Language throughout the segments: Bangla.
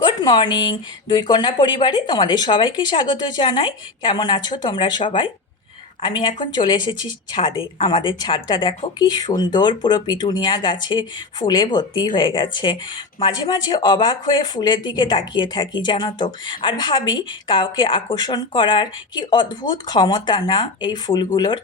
Good morning. দুই কন্যা পরিবারে তোমাদের সবাইকে স্বাগত জানাই। কেমন আছো তোমরা সবাই? আমি এখন চলে এসেছি ছাদে। আমাদের ছাদটা দেখো কি সুন্দর, পুরো পিটুনিয়া গাছে ফুলে ভর্তি হয়ে গেছে। মাঝে মাঝে অবাক হয়ে ফুলের দিকে তাকিয়ে থাকি জানো তো, আর ভাবি কাউকে আকর্ষণ করার কি অদ্ভুত ক্ষমতা না এই ফুলগুলোর।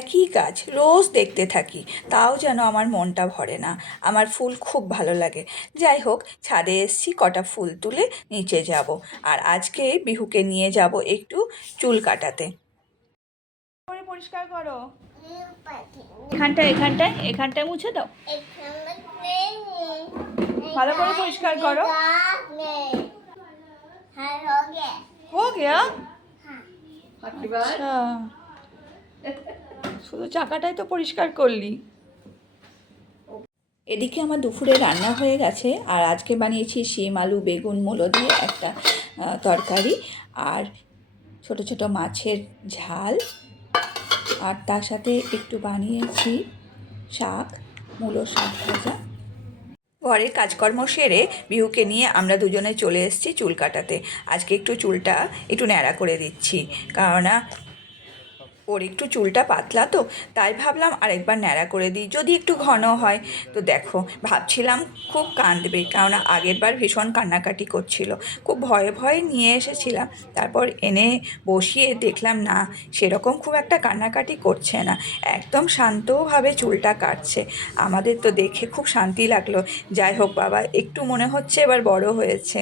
একই গাছ রোজ দেখতে থাকি, তাও যেন আমার মনটা ভরে না। আমার ফুল খুব ভালো লাগে। যাই হোক, ছাদে এসছি, কটা ফুল তুলে নিচে যাব। আর আজকে বিহুকে নিয়ে যাব একটু চুল কাটাতে। করে পরিষ্কার করো, এখানটায় এখানটায় মুছে দাও, ভালো করে পরিষ্কার করো। हो गया? अच्छा, শুধু চাকাটাই তো পরিষ্কার করলি। এদিকে আমার দুপুরে রান্না হয়ে গেছে, আর আজকে বানিয়েছি শিম আলু বেগুন মূলো দিয়ে একটা তরকারি, আর ছোট ছোট মাছের ঝাল, আর তার সাথে একটু বানিয়েছি শাক, মূলো শাক ভাজা। ঘরের কাজকর্ম সেরে বিহুকে নিয়ে আমরা দুজনে চলে এসেছি চুল কাটাতে। আজকে একটু চুলটা একটু ন্যাড়া করে দিচ্ছি, কেননা ওর একটু চুলটা পাতলা তো, তাই ভাবলাম আরেকবার ন্যাড়া করে দিই, যদি একটু ঘন হয়। তো দেখো, ভাবছিলাম খুব কাঁদবে, কেননা আগেরবার ভীষণ কান্নাকাটি করছিল। খুব ভয়ে ভয়ে নিয়ে এসেছিলাম, তারপর এনে বসিয়ে দেখলাম না, সেরকম খুব একটা কান্নাকাটি করছে না, একদম শান্তভাবে চুলটা কাটছে। আমাদের তো দেখে খুব শান্তি লাগলো। যাই হোক বাবা, একটু মনে হচ্ছে এবার বড় হয়েছে।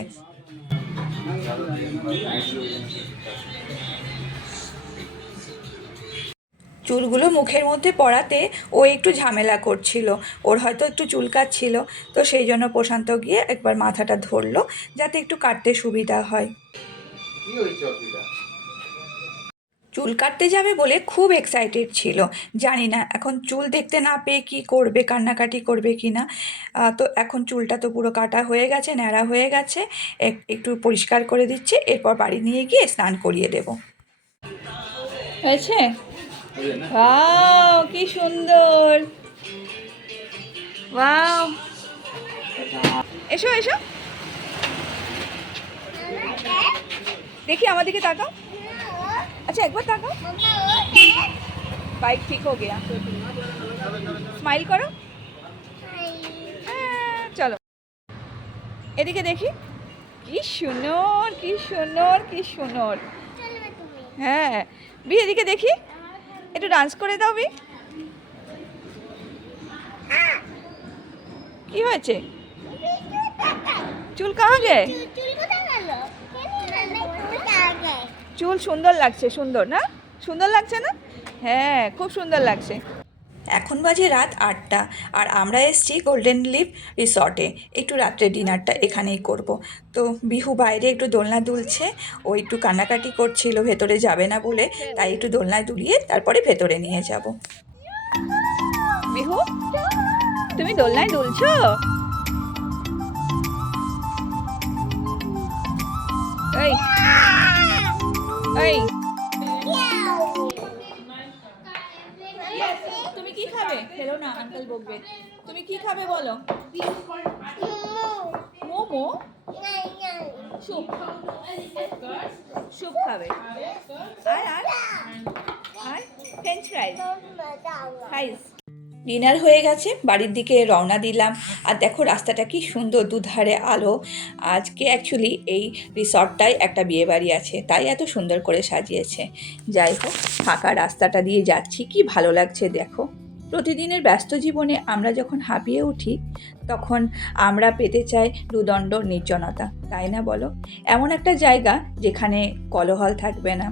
চুলগুলো মুখের মধ্যে পড়াতে ও একটু ঝামেলা করছিল, ওর হয়তো একটু চুলকাচ্ছিল, তো সেই জন্য প্রশান্ত গিয়ে একবার মাথাটা ধরলো যাতে একটু কাটতে সুবিধা হয়। চুল কাটতে যাবে বলে খুব এক্সাইটেড ছিল। জানি না এখন চুল দেখতে না পেয়ে কী করবে, কান্নাকাটি করবে কি না। তো এখন চুলটা তো পুরো কাটা হয়ে গেছে, ন্যাড়া হয়ে গেছে, একটু পরিষ্কার করে দিচ্ছে, এরপর বাড়ি নিয়ে গিয়ে স্নান করিয়ে দেব। হয়েছে? ওয়াও, কি সুন্দর! ওয়াও, এসো এসো, দেখি আমার দিকে তাকাও। अच्छा एक बार ताकाओ। बाइक ठीक हो गया, स्माइल करो। चलो এদিকে দেখি, কি সুন্দর কি সুন্দর কি সুন্দর। হ্যাঁ বি, এদিকে দেখি, একটু ডান্স করে দাও বি। কি হয়েছে? চুল কাহা গে? চুল সুন্দর লাগছে, সুন্দর না? সুন্দর লাগছে না? হ্যাঁ, খুব সুন্দর লাগছে। এখন বাজে রাত 8টা, আর আমরা এসেছি গোল্ডেন লিভ রিসর্টে। একটু রাত্রে ডিনারটা এখানেই করব। তো বিহু বাইরে একটু দোলনা দুলছে, ও একটু কান্নাকাটি করছিল ভেতরে যাবে না বলে, তাই একটু দোলনায় দুলিয়ে তারপরে ভেতরে নিয়ে যাব। বিহু, তুমি দোলনায় দুলছো? এই এই, তুমি কি খাবে? খেলো না, আঙ্কেল বকবে। তুমি কি খাবে বলো? মোমো? স্যুপ, স্যুপ খাবে। আর আর আর ফ্রেঞ্চ ফ্রাইজ, ফ্রাইজ। ডিনার হয়ে গেছে, বাড়ির দিকে রওনা দিলাম। আর দেখো রাস্তাটা কি সুন্দর, দুধারে আলো। আজকে অ্যাকচুয়ালি এই রিসর্টটায় একটা বিয়েবাড়ি আছে, তাই এত সুন্দর করে সাজিয়েছে। যাই হোক, ফাঁকা রাস্তাটা দিয়ে যাচ্ছি, কি ভালো লাগছে দেখো। প্রতিদিনের ব্যস্ত জীবনে আমরা যখন হাঁপিয়ে উঠি, তখন আমরা পেতে চাই দুদণ্ড নির্জনতা, তাই না বলো? এমন একটা জায়গা যেখানে কোলাহল থাকবে না,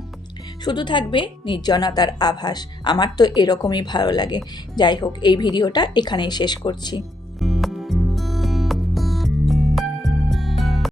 শুধু থাকবে নির্জনতার আভাস। আমার তো এরকমই ভালো লাগে। যাই হোক, এই ভিডিওটা এখানেই শেষ করছি।